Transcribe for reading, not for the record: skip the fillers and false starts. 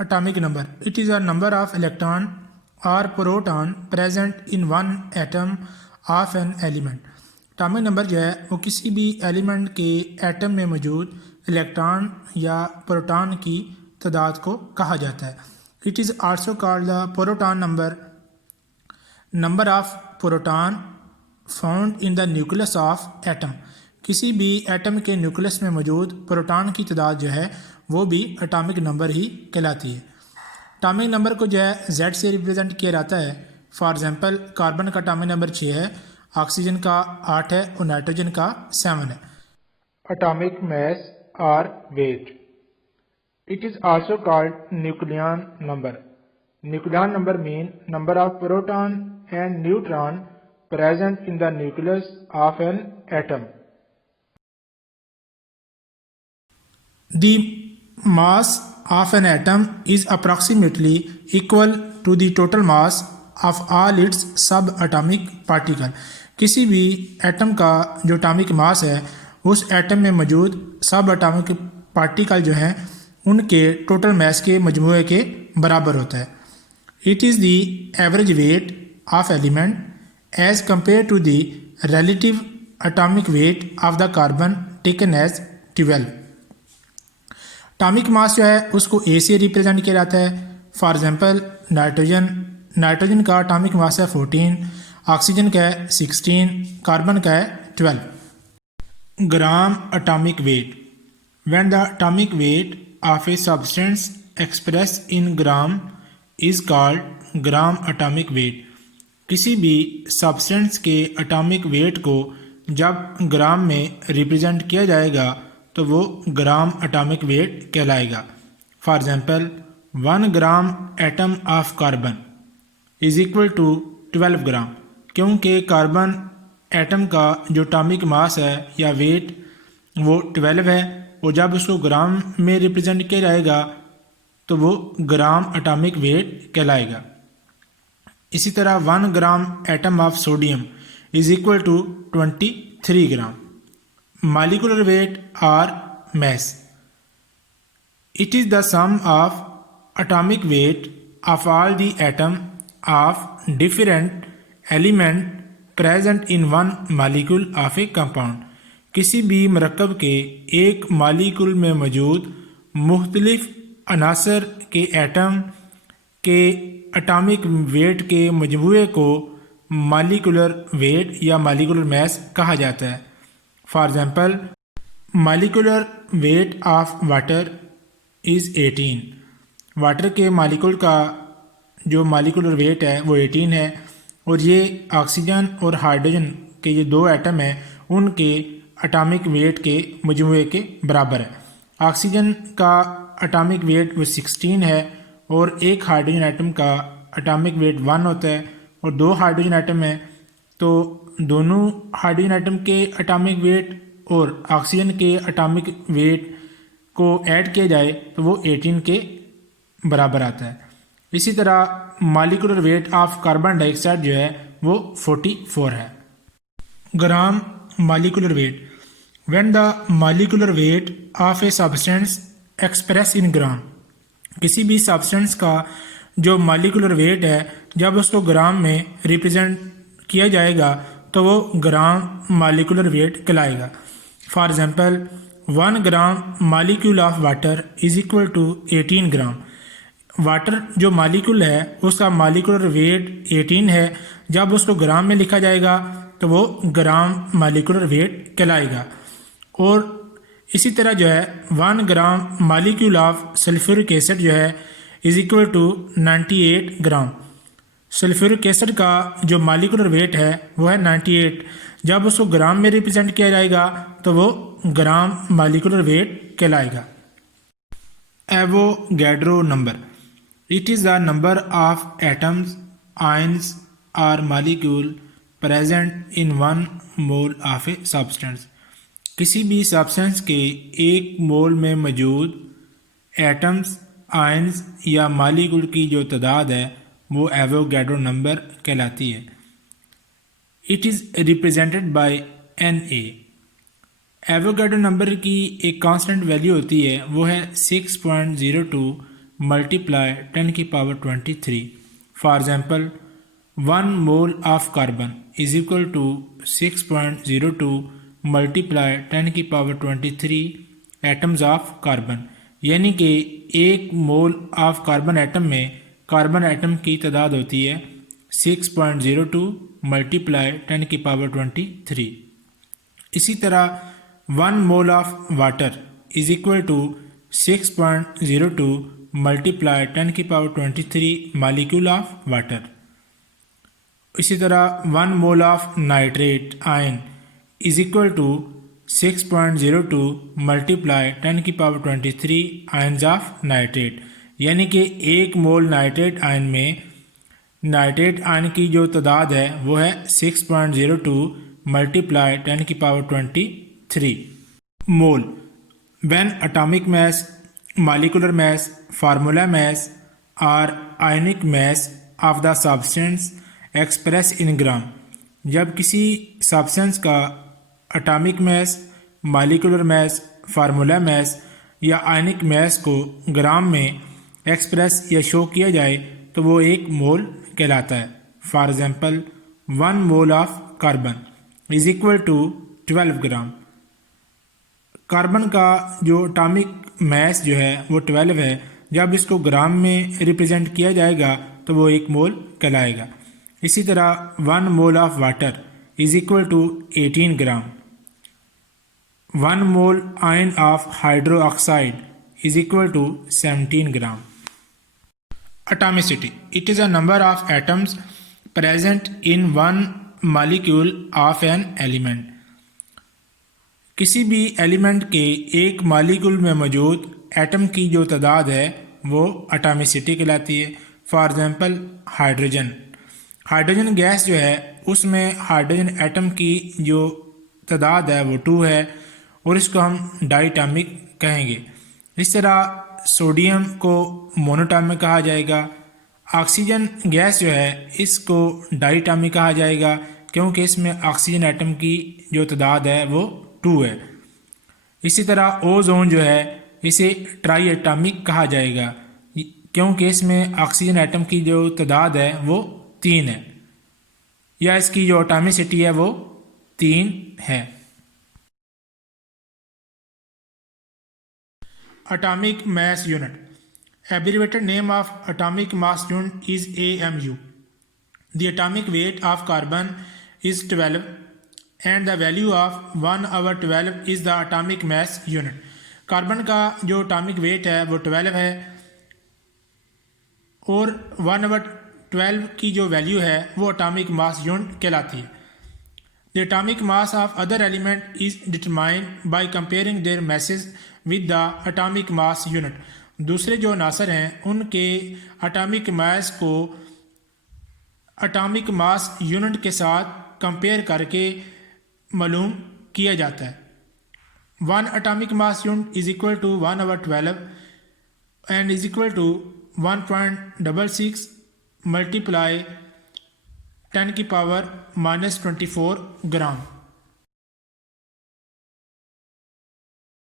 atomic number. It is a number of electron or proton present in one atom of an element. Atomic number जो है वो किसी भी element के atom में मौजूद इलेक्ट्रॉन या प्रोटॉन की तादाद को कहा जाता है. It is also called the proton number. Number of proton found in the nucleus of atom. किसी भी एटम के न्यूक्लियस में मौजूद प्रोटॉन की तादाद जो है वो भी एटॉमिक नंबर ही कहलाती है. एटॉमिक नंबर को जो है Z से रिप्रेजेंट किया जाता है. फॉर एग्जांपल कार्बन का एटॉमिक नंबर 6 है, ऑक्सीजन का 8 है और नाइट्रोजन का 7 है. एटॉमिक मास और weight. It is also called nucleon number. Nucleon number mean number of proton and neutron present in the nucleus of an atom. The mass of an atom is approximately equal to the total mass of all its subatomic particle. किसी भी atom का जो atomic mass है उस atom में मौजूद सब atomic particle जो हैं उनके टोटल मास के मजमूए के बराबर होता है. It is the average weight of element as compare to the relative atomic weight of the carbon taken as 12. Atomic mass जो है उसको ए से रिप्रेजेंट किया जाता है. फॉर एग्जांपल नाइट्रोजन का एटॉमिक मास है 14, ऑक्सीजन का है 16, कार्बन का है 12. ग्राम atomic wait. When the atomic weight of a substance express in gram is called gram atomic wait. किसी भी सब्सटेंस के एटॉमिक वेट को जब ग्राम में रिप्रेजेंट किया जाएगा तो वो ग्राम एटॉमिक वेट कहलाएगा. For example 1 gram atom of carbon is equal to 12 gram. क्योंकि कार्बन एटम का जो एटॉमिक मास है या वेट वो 12 है और जब उसको ग्राम में रिप्रेजेंट किया जाएगा तो वो ग्राम एटॉमिक वेट कहलाएगा. इसी तरह 1 gram atom of sodium is equal to 23 gram. molecular weight or mass. It is the sum of atomic weight of all the atom of different element present in one molecule of a compound. किसी भी मरकब के एक molecule में मौजूद मुख्तलिफ अनासर के atom के atomic weight के मजमूए को मालिकुलर वेट या मालिकुलर मास कहा जाता है. For example molecular weight of water is 18. Water के मालिकुल का जो मालिकुलर वेट है वो 18 है और ये ऑक्सीजन और हाइड्रोजन के ये 2 एटम हैं उनके एटॉमिक वेट के मजमूए के बराबर है. ऑक्सीजन का एटॉमिक वेट वो 16 है और एक हाइड्रोजन एटम का एटॉमिक वेट 1 होता है और 2 हाइड्रोजन एटम है तो दोनों हाइड्रोजन एटम के एटॉमिक वेट और ऑक्सीजन के एटॉमिक वेट को ऐड किया जाए तो वो 18 के बराबर आता है. इसी तरह molecular weight of carbon dioxide जो है वो 44 है. Gram molecular weight. When the molecular weight of a substance express in gram. किसी भी सब्सटेंस का जो मॉलिक्यूलर वेट है जब उसको ग्राम में रिप्रेजेंट किया जाएगा तो वो ग्राम मॉलिक्यूलर वेट कहलाएगा. For example 1 gram molecule of water is equal to 18 gram. Water जो मॉलिक्यूल है उसका मॉलिक्यूलर वेट 18 है. जब उसको ग्राम में लिखा जाएगा तो वो ग्राम मॉलिक्यूलर वेट कहलाएगा. और इसी तरह जो है 1 gram molecule of sulphuric acid जो है is equal to 98 gram. Sulphuric acid का जो मॉलिक्यूलर वेट है वो है 98. जब उसको ग्राम में रिप्रेजेंट किया जाएगा तो वो ग्राम मॉलिक्यूलर वेट कहलाएगा. Avogadro number. It is the number of atoms, ions और molecule present in 1 mole of a substance. किसी भी सब्सटेंस के 1 मोल में मौजूद एटम्स, आयंस या मॉलिक्यूल की जो तादाद है वो एवोगैड्रो नंबर कहलाती है. It is represented by Na. Avogadro number की एक कांस्टेंट वैल्यू होती है वो है 6.02 multiply 10 की power 23. For example, 1 mole of carbon is equal to 6.02 multiply 10 की पावर 23 atoms of carbon. यानी कि एक मोल ऑफ कार्बन एटम में कार्बन एटम की तादाद होती है 6.02 मल्टीप्लाई 10 की पावर 23. इसी तरह 1 mole of water is equal to 6.02 multiply 10 की पावर 23 मालिक्यूल ऑफ वाटर. इसी तरह 1 mole of nitrate ion is equal to 6.02 multiply 10 की पावर 23 आयन्स ऑफ नाइट्रेट. यानी कि एक मोल नाइट्रेट आयन में नाइट्रेट आयन की जो तादाद है वो है 6.02 मल्टीप्लाई 10 की power 23 mole. When atomic mass, molecular mass, formula mass और ionic mass of the substance express in gram. जब किसी सब्सटेंस का atomic mass, molecular mass, formula mass या आयनिक मास को ग्राम में एक्सप्रेस या शो किया जाए तो वो एक मोल कहलाता है. For example 1 mole of carbon is equal to 12 gram. Carbon का जो एटॉमिक मास जो है वो 12 है. जब इसको ग्राम में रिप्रेजेंट किया जाएगा तो वो एक मोल कहलाएगा. इसी तरह 1 mole of water is equal to 18 gram. 1 mole ion of hydroxide is equal to 17 gram. Atomicity. It is a number of atoms present in one molecule of an element. किसी भी एलिमेंट के एक molecule में मौजूद atom की जो तादाद है वो एटॉमिसिटी कहलाती है. For example hydrogen. Hydrogen gas जो है उसमें हाइड्रोजन एटम की जो तादाद है वो 2 है और इसको हम डाइटॉमिक कहेंगे. इस तरह सोडियम को मोनोटॉमिक कहा जाएगा. ऑक्सीजन गैस जो है इसको डाइटॉमिक कहा जाएगा क्योंकि इसमें ऑक्सीजन एटम की जो तादाद है वो 2 है. इसी तरह ओजोन जो है इसे ट्राई एटॉमिक कहा जाएगा क्योंकि इसमें ऑक्सीजन एटम की जो तादाद है वो 3 है या इसकी जो एटॉमिसिटी है वो 3 है. Atomic mass unit. Abbreviated name of atomic mass unit is AMU. The atomic weight of carbon is 12 and the value of 1/12 is the atomic mass unit. Carbon का जो एटॉमिक वेट है वो 12 है और 1/12 की जो वैल्यू है वो एटॉमिक मास यूनिट कहलाती है. The atomic mass of other element is determined by comparing their masses with the atomic mass unit. दूसरे जो अनासर हैं उनके एटॉमिक मास को एटॉमिक मास यूनिट के साथ कंपेयर करके मालूम किया जाता है. 1 atomic mass unit is equal to 1/12 and is equal to 1.66 multiply 10 की पावर -24 ग्राम.